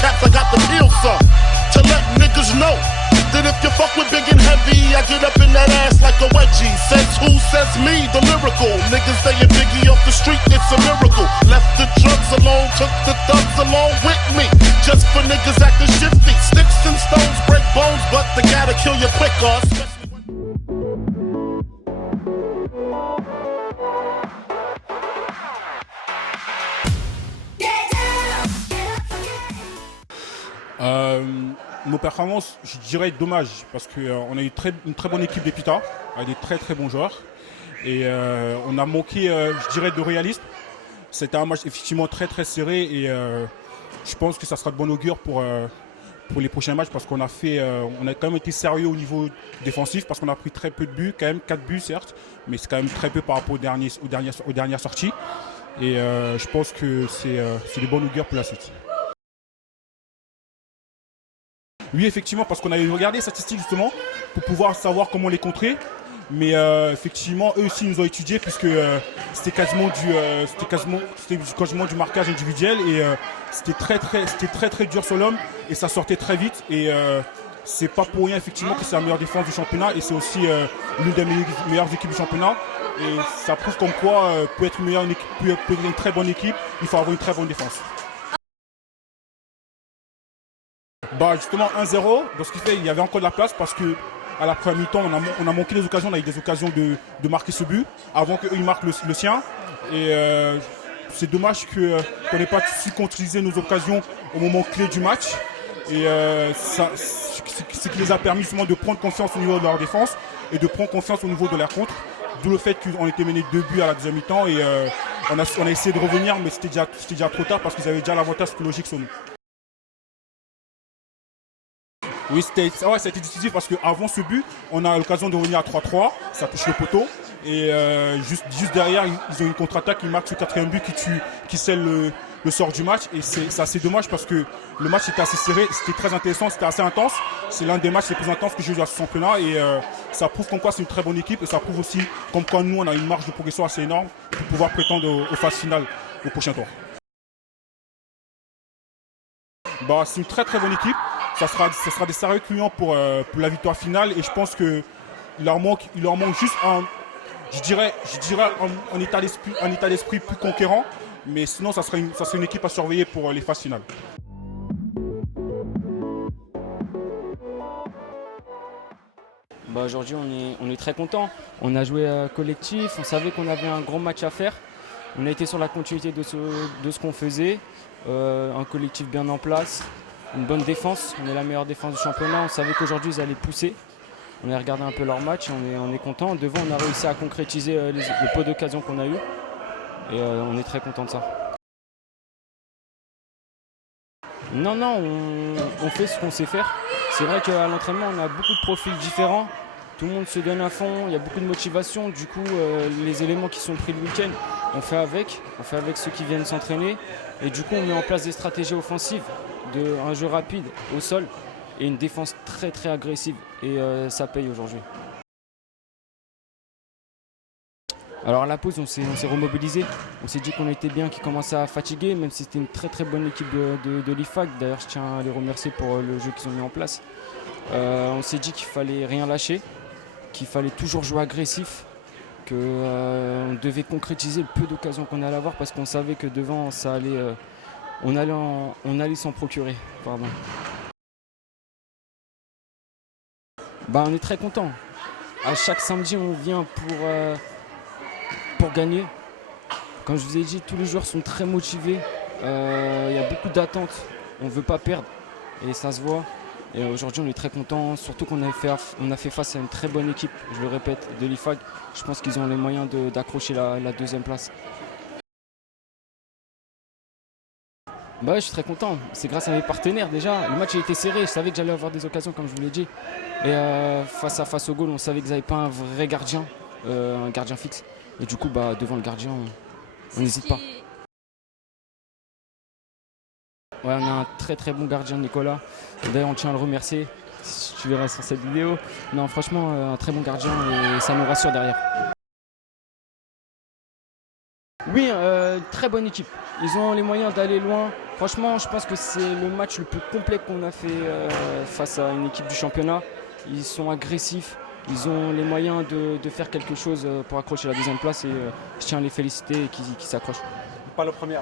caps, I got to peel some. To let niggas know that if you fuck with big and heavy, I get up in that ass like a wedgie. Says who? Says me, the lyrical. Niggas saying Biggie off the street, it's a miracle. Left the drugs alone, took the thugs along with me. Just for niggas acting shifty. Sticks and stones break bones, but they gotta kill you quicker. Nos performances, je dirais dommage, parce qu'on a eu une très bonne équipe d'Epita, avec des très bons joueurs. Et on a manqué, je dirais, de réalisme. C'était un match effectivement très serré et je pense que ça sera de bon augure pour les prochains matchs parce qu'on a quand même été sérieux au niveau défensif parce qu'on a pris très peu de buts, quand même 4 buts certes, mais c'est quand même très peu par rapport aux dernières sorties. Et je pense que c'est de bon augure pour la suite. Oui, effectivement, parce qu'on avait regardé les statistiques justement pour pouvoir savoir comment les contrer. Mais effectivement, eux aussi nous ont étudié puisque c'était quasiment du marquage individuel et c'était très dur sur l'homme et ça sortait très vite. Et c'est pas pour rien effectivement que c'est la meilleure défense du championnat et c'est aussi l'une des meilleures équipes du championnat. Et ça prouve comme quoi pour être une très bonne équipe, il faut avoir une très bonne défense. Bah justement 1-0, dans ce qui fait il y avait encore de la place parce que à la première mi-temps on a manqué les occasions, on a eu des occasions de marquer ce but avant qu'ils marquent le sien. Et c'est dommage qu'on n'ait pas su utiliser nos occasions au moment clé du match. Et ce qui les a permis justement de prendre confiance au niveau de leur défense et de prendre confiance au niveau de leur contre. D'où le fait qu'on était mené 2 buts à la deuxième mi-temps et on a essayé de revenir mais c'était déjà trop tard parce qu'ils avaient déjà l'avantage psychologique sur nous. Oui, ça a été décisif parce qu'avant ce but, on a l'occasion de revenir à 3-3, ça touche le poteau. Et juste derrière, ils ont une contre-attaque qui marque ce 4e but qui scelle le sort du match. Et c'est assez dommage parce que le match était assez serré, c'était très intéressant, c'était assez intense. C'est l'un des matchs les plus intenses que j'ai eu à ce championnat. Et ça prouve comme quoi c'est une très bonne équipe et ça prouve aussi comme quoi nous, on a une marge de progression assez énorme pour pouvoir prétendre aux phases finales au prochain tour. Bah, c'est une très bonne équipe. Ça sera des sérieux clients pour la victoire finale et je pense qu'il leur manque juste un état d'esprit plus conquérant, mais sinon ça sera une équipe à surveiller pour les phases finales. Bah, aujourd'hui on est très content. On a joué collectif, on savait qu'on avait un grand match à faire. On a été sur la continuité de ce qu'on faisait, un collectif bien en place. Une bonne défense, on est la meilleure défense du championnat, on savait qu'aujourd'hui ils allaient pousser. On a regardé un peu leur match et on est content. Devant on a réussi à concrétiser le peu d'occasions qu'on a eu et on est très content de ça. Non, on fait ce qu'on sait faire. C'est vrai qu'à l'entraînement on a beaucoup de profils différents. Tout le monde se donne à fond, il y a beaucoup de motivation. Du coup, les éléments qui sont pris le week-end, on fait avec ceux qui viennent s'entraîner. Et du coup, on met en place des stratégies offensives, un jeu rapide au sol et une défense très agressive. Et ça paye aujourd'hui. Alors à la pause, on s'est remobilisé. On s'est dit qu'on était bien, qu'ils commençaient à fatiguer, même si c'était une très bonne équipe de l'IFAC. D'ailleurs, je tiens à les remercier pour le jeu qu'ils ont mis en place. On s'est dit qu'il fallait rien lâcher, qu'il fallait toujours jouer agressif, qu'on devait concrétiser le peu d'occasions qu'on allait avoir parce qu'on savait que devant, ça allait, on allait s'en procurer. Pardon. Bah, on est très content. À chaque samedi, on vient pour gagner. Comme je vous ai dit, tous les joueurs sont très motivés. Il y a beaucoup d'attentes. On ne veut pas perdre et ça se voit. Et aujourd'hui, on est très content, surtout qu'on a fait face à une très bonne équipe, je le répète, de l'IFAC. Je pense qu'ils ont les moyens d'accrocher la deuxième place. Bah ouais, je suis très content. C'est grâce à mes partenaires déjà. Le match a été serré. Je savais que j'allais avoir des occasions, comme je vous l'ai dit. Et face au goal, on savait qu'ils n'avaient pas un vrai gardien, un gardien fixe. Et du coup, bah, devant le gardien, on n'hésite pas. Ouais, on a un très bon gardien, Nicolas. D'ailleurs, on tient à le remercier, si tu verras sur cette vidéo. Non, franchement, un très bon gardien et ça nous rassure derrière. Oui, très bonne équipe. Ils ont les moyens d'aller loin. Franchement, je pense que c'est le match le plus complet qu'on a fait face à une équipe du championnat. Ils sont agressifs, ils ont les moyens de faire quelque chose pour accrocher la deuxième place et je tiens à les féliciter et qu'ils s'accrochent. Pas le premier.